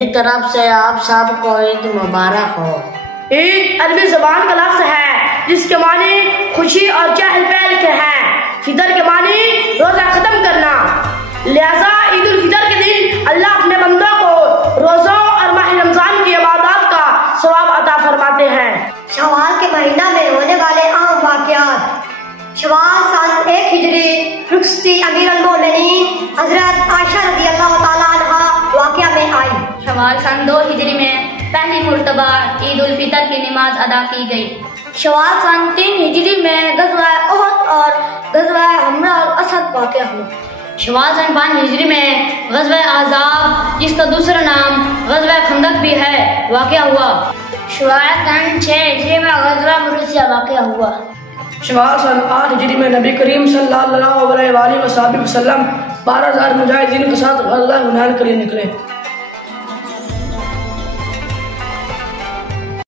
کی طرف سے آپ سب کو عید مبارک ہو۔ عید عربی زبان کا لفظ ہے جس کے معنی خوشی اور چہل پہل کے ہیں۔ فطر کے معنی روزہ ختم کرنا، لہذا عید الفطر کے دن اللہ اپنے بندوں کو روزوں اور ماہ رمضان کی عبادات کا ثواب عطا فرماتے ہیں۔ شوال کے مہینہ میں ہونے والے اہم واقعات: شوال سن 1 ہجری، رخصتی امیر المومنین حضرت عائشہ رضی اللہ تعالیٰ عنہ واقعہ میں آئی۔ شوال سن 2 ہجری میں پہلی مرتبہ عید الفطر کی نماز ادا کی گئی۔ شوال سن 3 ہجری میں غزوہ احد اور غزوہ حمراء الاسد واقع ہوا۔ شوال سن 5 ہجری میں غزوہ احزاب، جس کا دوسرا نام غزوہ خندق بھی ہے، واقع ہوا۔ شوال سن 6 ہجری میں غزوہ مرسیہ واقع ہوا۔ شوال سن 8 ہجری میں نبی کریم صلی اللہ علیہ وسلم 12,000 مجاہدین کے ساتھ غزوہ حنین کے لیے نکلے۔